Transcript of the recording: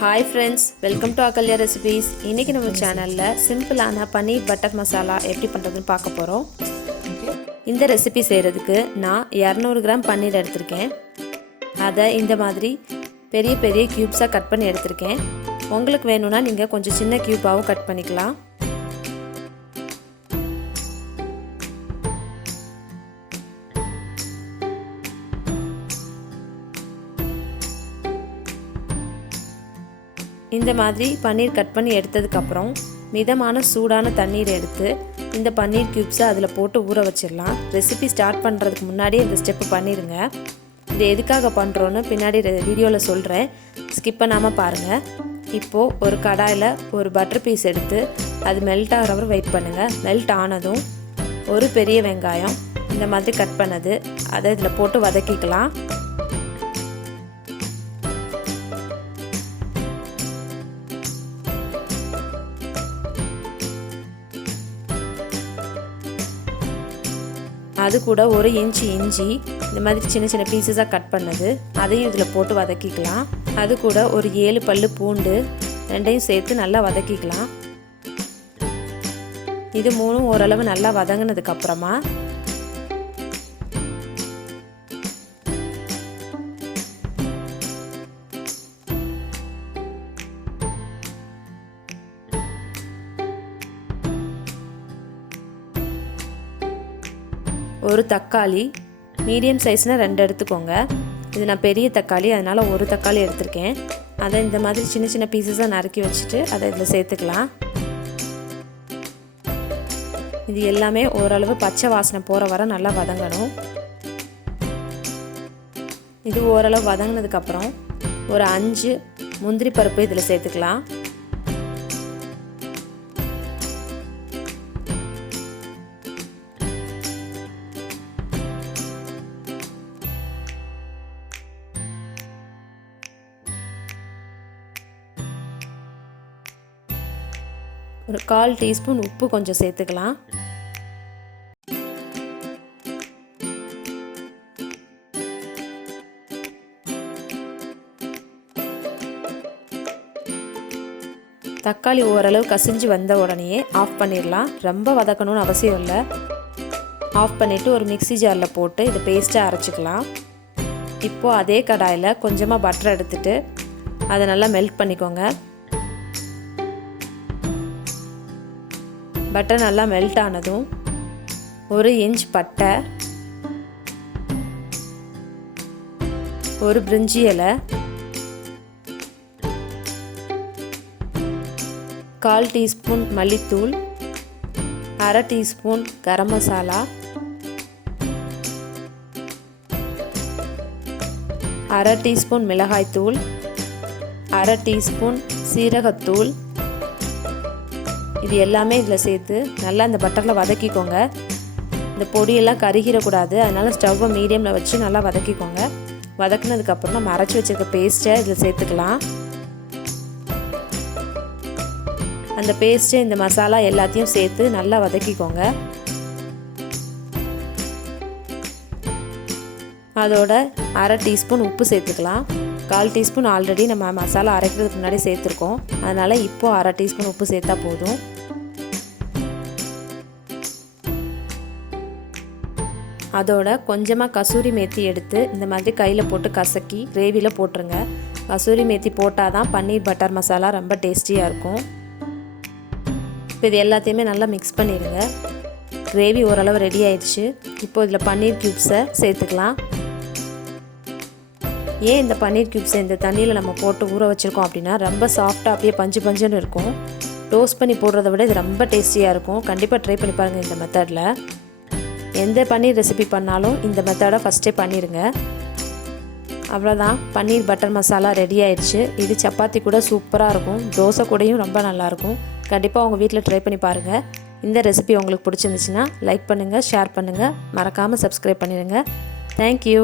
Hi friends, welcome to Akalya Recipes. இன்னைக்கு நம்ம சேனல்ல சிம்பிளான பன்னீர் பட்டர் மசாலா எப்படி பண்றதுன்னு பார்க்க போறோம். இந்த ரெசிபி செய்யிறதுக்கு நான் 200 கிராம் பன்னீர் எடுத்துர்க்கேன். அதை இந்த மாதிரி பெரிய பெரிய கியூப்ஸா கட் பண்ணி எடுத்துர்க்கேன். உங்களுக்கு வேணும்னா நீங்க கொஞ்சம் சின்ன கியூபாவும் கட் பண்ணிக்கலாம். இந்த மாதிரி பன்னீர் கட் பண்ணி எடுத்ததுக்கு அப்புறம் மிதமான சூடான தண்ணீர் எடுத்து இந்த பன்னீர் கியூப்ஸை அதில் போட்டு ஊற வச்சிடலாம். ரெசிபி ஸ்டார்ட் பண்ணுறதுக்கு முன்னாடியே இந்த ஸ்டெப்பு பண்ணிடுங்க. இது எதுக்காக பண்ணுறோன்னு பின்னாடி வீடியோவில் சொல்கிறேன், ஸ்கிப் பண்ணாமல் பாருங்கள். இப்போது ஒரு கடாயில் ஒரு பட்டர் பீஸ் எடுத்து அது மெல்ட் ஆகிற வரை வெயிட் பண்ணுங்கள். மெல்ட் ஆனதும் ஒரு பெரிய வெங்காயம் இந்த மாதிரி கட் பண்ணது அதை இதில் போட்டு வதக்கிக்கலாம். அது கூட 1 இன்ச் இஞ்சி இந்த மாதிரி சின்ன சின்ன பீசஸாக கட் பண்ணது அதையும் இதில் போட்டு வதக்கிக்கலாம். அது கூட ஒரு 7 பல்லு பூண்டு ரெண்டையும் சேர்த்து நல்லா வதக்கிக்கலாம். இது மூணும் ஓரளவு நல்லா வதங்கினதுக்கப்புறமா ஒரு தக்காளி மீடியம் சைஸ்னால் 2 எடுத்துக்கோங்க. இது நான் பெரிய தக்காளி அதனால் ஒரு தக்காளி எடுத்திருக்கேன். அதை இந்த மாதிரி சின்ன சின்ன பீசஸாக நறுக்கி வச்சுட்டு அதை இதில் சேர்த்துக்கலாம். இது எல்லாமே ஓரளவு பச்சை வாசனை போகிற வரை நல்லா வதங்கணும். இது ஓரளவு வதங்கினதுக்கப்புறம் ஒரு 5 முந்திரி பருப்பு இதில் சேர்த்துக்கலாம். ஒரு 1/4 டீஸ்பூன் உப்பு கொஞ்சம் சேர்த்துக்கலாம். தக்காளி ஓரளவு கசிஞ்சு வந்த உடனே ஆஃப் பண்ணிடலாம். ரொம்ப வதக்கணும்னு அவசியம் இல்லை. ஆஃப் பண்ணிவிட்டு ஒரு மிக்ஸி ஜாரில் போட்டு இதை பேஸ்ட்டாக அரைச்சிக்கலாம். இப்போது அதே கடாயில் கொஞ்சமாக பட்டர் எடுத்துகிட்டு அதை நல்லா மெல்ட் பண்ணிக்கோங்க. பட்டர் நல்லா மெல்ட் ஆனதும் 1 இன்ச் பட்டை, ஒரு பிரிஞ்சி இலை, 1/4 டீஸ்பூன் மல்லித்தூள், 1/2 டீஸ்பூன் கரம் மசாலா, 1/2 டீஸ்பூன் மிளகாய்த்தூள், 1/2 டீஸ்பூன் சீரகத்தூள். இது எல்லாமே இதில் சேர்த்து நல்லா இந்த பட்டரில் வதக்கிக்கோங்க. இந்த பொடியெல்லாம் கருகிடக்கூடாது, அதனால் ஸ்டவ்வை மீடியமில் வச்சு நல்லா வதக்கிக்கோங்க. வதக்குனதுக்கப்புறம் நம்ம அரைச்சி வச்சுருக்க பேஸ்ட்டை இதில் சேர்த்துக்கலாம். அந்த பேஸ்ட்டு இந்த மசாலா எல்லாத்தையும் சேர்த்து நல்லா வதக்கிக்கோங்க. அதோட 1/2 டீஸ்பூன் உப்பு சேர்த்துக்கலாம். 1/4 டீஸ்பூன் ஆல்ரெடி நம்ம மசாலா அரைக்கிறதுக்கு முன்னாடி சேர்த்துருக்கோம், அதனால் இப்போது 1/2 டீஸ்பூன் உப்பு சேர்த்தா போதும். அதோட கொஞ்சமாக கசூரி மேத்தி எடுத்து இந்த மாதிரி கையில் போட்டு கசக்கி கிரேவியில் போட்டுருங்க. கசூரி மேத்தி போட்டால் தான் பன்னீர் பட்டர் மசாலா ரொம்ப டேஸ்டியாக இருக்கும். இப்போ இது எல்லாத்தையுமே நல்லா மிக்ஸ் பண்ணிடுங்க. கிரேவி ஓரளவு ரெடி ஆயிடுச்சு. இப்போ இதில் பன்னீர் க்யூப்ஸை சேர்த்துக்கலாம். ஏன் இந்த பன்னீர் க்யூப்ஸை இந்த தண்ணியில் நம்ம போட்டு ஊற வச்சுருக்கோம் அப்படின்னா ரொம்ப சாஃப்டாக அப்படியே பஞ்சு பஞ்சுன்னு இருக்கும். டோஸ்ட் பண்ணி போடுறத விட இது ரொம்ப டேஸ்டியாக இருக்கும். கண்டிப்பாக ட்ரை பண்ணி பாருங்கள் இந்த மெத்தடில். எந்த பன்னீர் ரெசிபி பண்ணாலும் இந்த மெத்தடை ஃபஸ்ட்டே பண்ணிடுங்க. அவ்வளோதான், பன்னீர் பட்டர் மசாலா ரெடி ஆயிடுச்சு. இது சப்பாத்தி கூட சூப்பராக இருக்கும், தோசை கூடயும் ரொம்ப நல்லாயிருக்கும். கண்டிப்பாக உங்கள் வீட்டில் ட்ரை பண்ணி பாருங்கள். இந்த ரெசிபி உங்களுக்கு பிடிச்சிருந்துச்சுன்னா லைக் பண்ணுங்கள், ஷேர் பண்ணுங்கள், மறக்காமல் சப்ஸ்கிரைப் பண்ணிடுங்க. தேங்க்யூ.